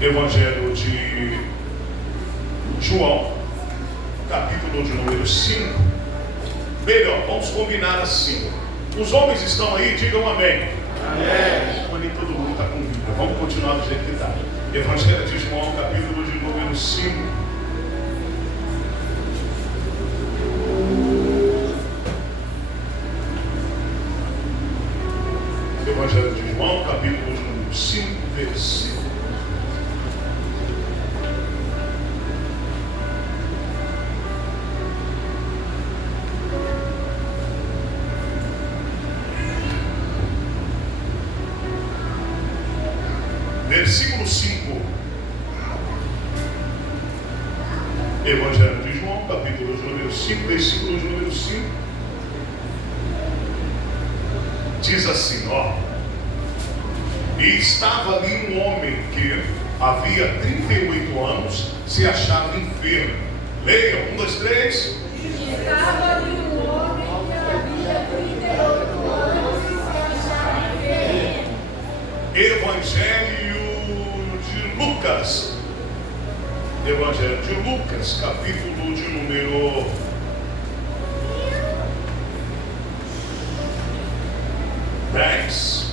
Evangelho de João, capítulo de número 5. Melhor, vamos combinar assim. Os homens estão aí, digam amém. Amém. Nem todo mundo está com Bíblia. Vamos continuar do jeito que está. Evangelho de João, capítulo de número 5. Evangelho de João, capítulo de número 5, versículo. Versículo 5. Evangelho de João, capítulo de número 5, versículo de número 5. Diz assim, ó. E estava ali um homem que havia 38 anos, se achava enfermo. Leia, 1, 2, 3. Estava ali um homem que havia 38 anos e se achava enfermo. Evangelho de Lucas. Evangelho de Lucas, capítulo de número 10.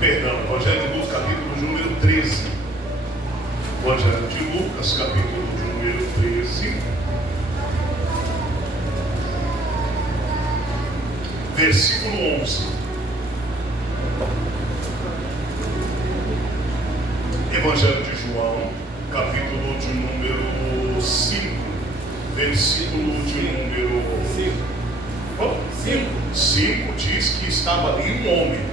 Perdão, Evangelho de Lucas, capítulo de número 13. Evangelho de Lucas, capítulo de número 13. Versículo 11. Evangelho de João, capítulo de número 5. Versículo de número 5 diz que estava ali um homem.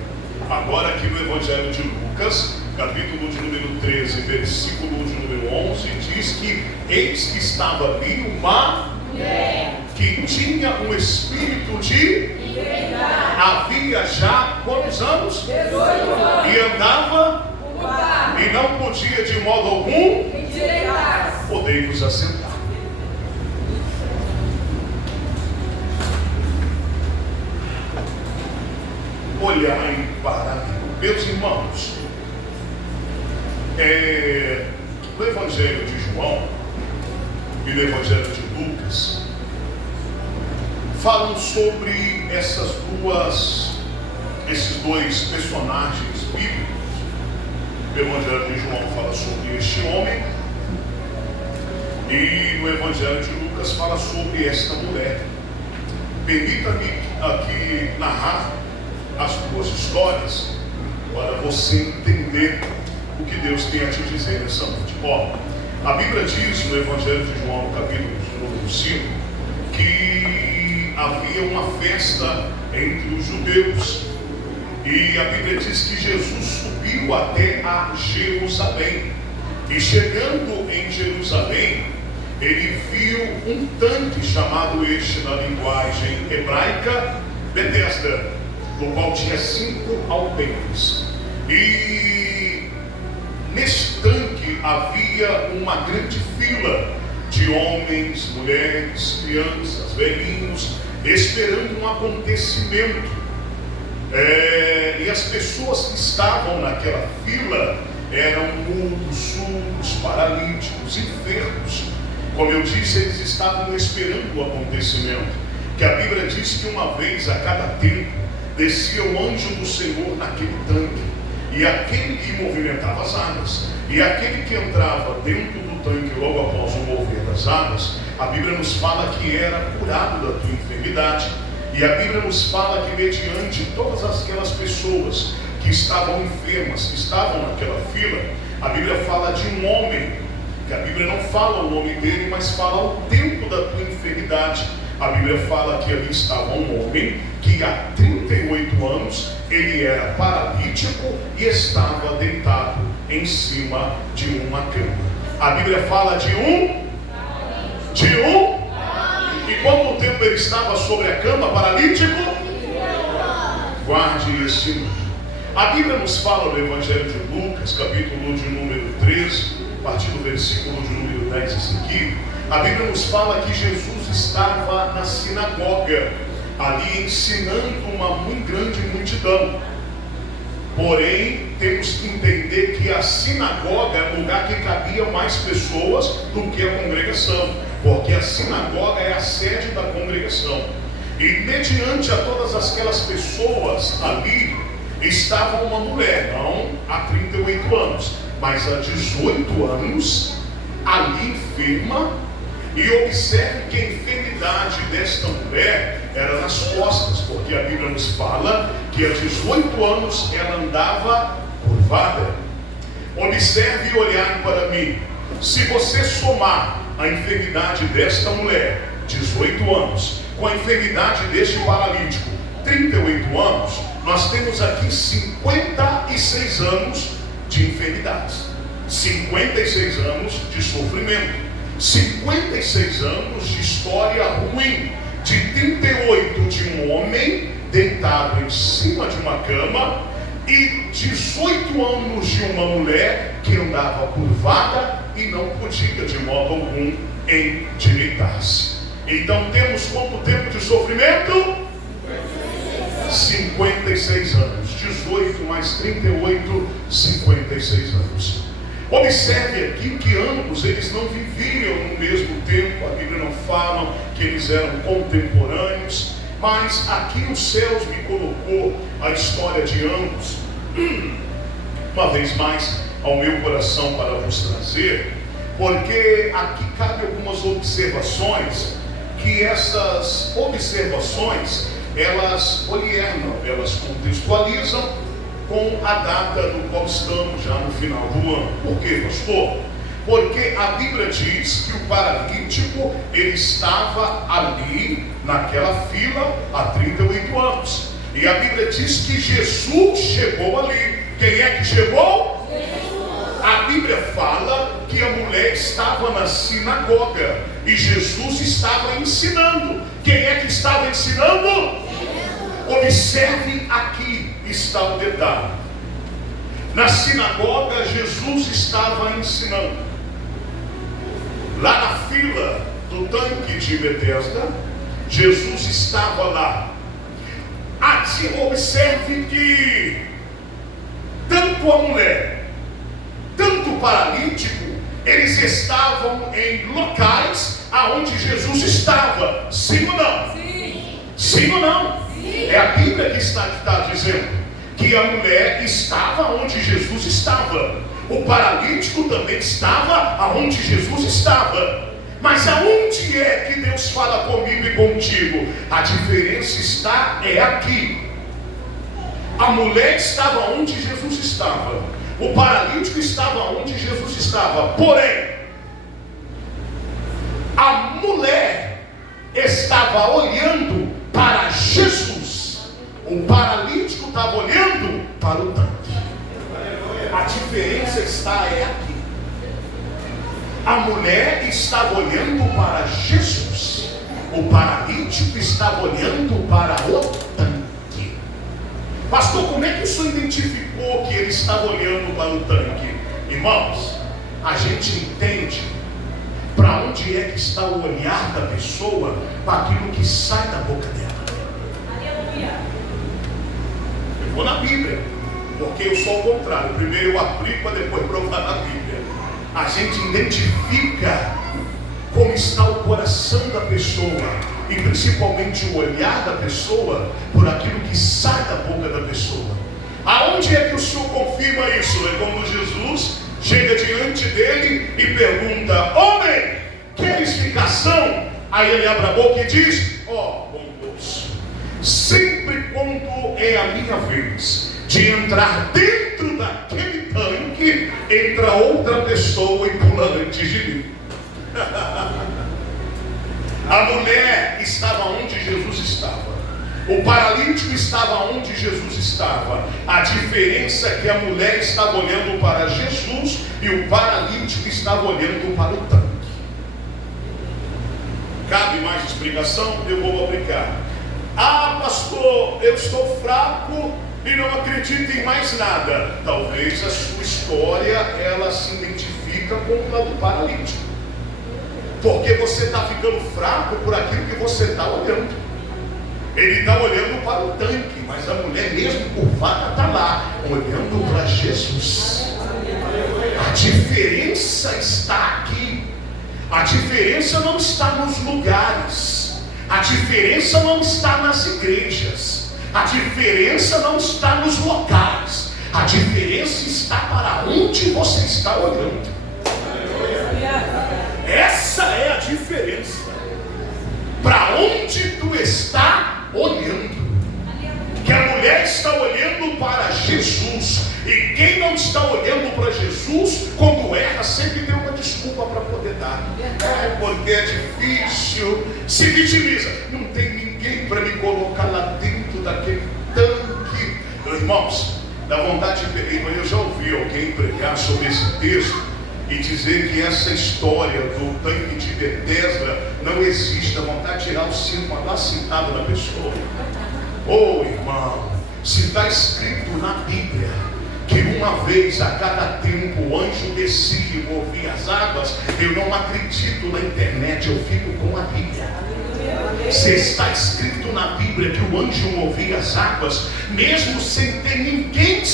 Agora aqui no Evangelho de Lucas, capítulo de número 13, versículo de número 11, diz que eis que estava ali uma mulher que tinha um espírito de enfermidade. Havia já quantos anos? 18 anos. E andava e não podia de modo algum endireitar-se. Podei-vos assentar. Olhai para mim. Meus irmãos, no Evangelho de João e no Evangelho de Lucas falam sobre esses dois personagens bíblicos. O Evangelho de João fala sobre este homem e no Evangelho de Lucas fala sobre esta mulher. Permita-me aqui narrar as duas histórias para você entender o que Deus tem a te dizer nessa noite. Ó, a Bíblia diz no Evangelho de João, capítulo número 5, que havia uma festa entre os judeus e a Bíblia diz que Jesus subiu até a Jerusalém e chegando em Jerusalém ele viu um tanque chamado este na linguagem hebraica Betesda, no qual tinha 5 alpendres. E nesse tanque havia uma grande fila de homens, mulheres, crianças, velhinhos, esperando um acontecimento. E as pessoas que estavam naquela fila eram mudos, surdos, paralíticos, enfermos. Como eu disse, eles estavam esperando o acontecimento, que a Bíblia diz que uma vez a cada tempo descia o anjo do Senhor naquele tanque, e aquele que movimentava as águas, e aquele que entrava dentro do tanque logo após o mover das águas, a Bíblia nos fala que era curado da tua enfermidade. E a Bíblia nos fala que mediante todas aquelas pessoas que estavam enfermas, que estavam naquela fila, a Bíblia fala de um homem, que a Bíblia não fala o nome dele, mas fala o tempo da tua enfermidade. A Bíblia fala que ali estava um homem que há 38 anos ele era paralítico e estava deitado em cima de uma cama. A Bíblia fala de um ele estava sobre a cama, paralítico? Guarde esse. A Bíblia nos fala no Evangelho de Lucas, capítulo de número 13, a partir do versículo de número 10 esse aqui. A Bíblia nos fala que Jesus estava na sinagoga, ali ensinando uma muito grande multidão. Porém, temos que entender que a sinagoga é um lugar que cabia mais pessoas do que a congregação, porque a sinagoga é a sede da congregação. E mediante a todas aquelas pessoas ali, estava uma mulher, não há 38 anos, mas há 18 anos, ali enferma. E observe que a enfermidade desta mulher era nas costas, porque a Bíblia nos fala que há 18 anos ela andava curvada. Observe e olhar para mim. Se você somar a enfermidade desta mulher, 18 anos, com a enfermidade deste paralítico, 38 anos, nós temos aqui 56 anos de enfermidades, 56 anos de sofrimento, 56 anos de história ruim, de 38 de um homem deitado em cima de uma cama e 18 anos de uma mulher que andava curvada e não podia de modo algum endireitar-se. Então temos quanto tempo de sofrimento? 56 anos. 18 mais 38, 56 anos. Observe aqui que ambos eles não viviam no mesmo tempo. A Bíblia não fala que eles eram contemporâneos, mas aqui os céus me colocou a história de ambos uma vez mais ao meu coração para vos trazer, porque aqui cabe algumas observações, que essas observações elas orientam, elas contextualizam com a data do qual estamos já no final do ano. Por quê, pastor? Porque a Bíblia diz que o paralítico ele estava ali naquela fila há 38 anos. E a Bíblia diz que Jesus chegou ali. Quem é que chegou? Jesus. A Bíblia fala que a mulher estava na sinagoga e Jesus estava ensinando. Quem é que estava ensinando? Jesus. Observe aqui está o detalhe. Na sinagoga Jesus estava ensinando. Lá na fila do tanque de Betesda, Jesus estava lá. Observe que tanto a mulher, tanto o paralítico, eles estavam em locais aonde Jesus estava. Sim ou não? Sim. Sim ou não? Sim. É a Bíblia que está dizendo que a mulher estava onde Jesus estava. O paralítico também estava aonde Jesus estava. Mas aonde é que Deus fala comigo e contigo? A diferença está aqui. A mulher estava onde Jesus estava. O paralítico estava onde Jesus estava. Porém, a mulher estava olhando para Jesus. O paralítico estava olhando para o tanque. A diferença está aqui. A mulher estava olhando para Jesus. O paralítico estava olhando para o tanque. Pastor, como é que o senhor identificou que ele estava olhando para o tanque? Irmãos, a gente entende para onde é que está o olhar da pessoa para aquilo que sai da boca dela. Aleluia. Eu vou na Bíblia, porque eu sou o contrário. Primeiro eu aplico para depois provar na Bíblia. A gente identifica como está o coração da pessoa e principalmente o olhar da pessoa por aquilo que sai da boca da pessoa. Aonde é que o Senhor confirma isso? É quando Jesus chega diante dele e pergunta: homem, quer explicação? Aí ele abre a boca e diz: bom moço, sempre quando é a minha vez de entrar dentro daquele tanque, entra outra pessoa e pula antes de mim. A mulher estava onde Jesus estava. O paralítico estava onde Jesus estava. A diferença é que a mulher estava olhando para Jesus e o paralítico estava olhando para o tanque. Cabe mais explicação? Eu vou aplicar. Ah, pastor, eu estou fraco e não acredito em mais nada. Talvez a sua história, ela se identifica com a do paralítico. Porque você está ficando fraco por aquilo que você está olhando. Ele está olhando para o tanque, mas a mulher mesmo curvada está lá, olhando para Jesus. A diferença está aqui. A diferença não está nos lugares. A diferença não está nas igrejas. A diferença não está nos locais. A diferença está para onde você está olhando. Essa é a diferença. Para onde tu está olhando. Que a mulher está olhando para Jesus. E quem não está olhando para Jesus, quando erra, sempre tem uma desculpa para poder dar. É porque é difícil. Se vitimiza. Não tem ninguém para me colocar lá dentro daquele tanque. Irmãos, dá vontade de pegar. Eu já ouvi alguém pregar sobre esse texto e dizer que essa história do tanque de Betesda não existe. Dá vontade de tirar o cinto, mandar sentado na pessoa. Oh, irmão, se está escrito na Bíblia que uma vez a cada tempo o anjo descia e movia as águas, eu não acredito na internet, eu fico com a Bíblia. Se está escrito na Bíblia que o anjo movia as águas, mesmo sem ter ninguém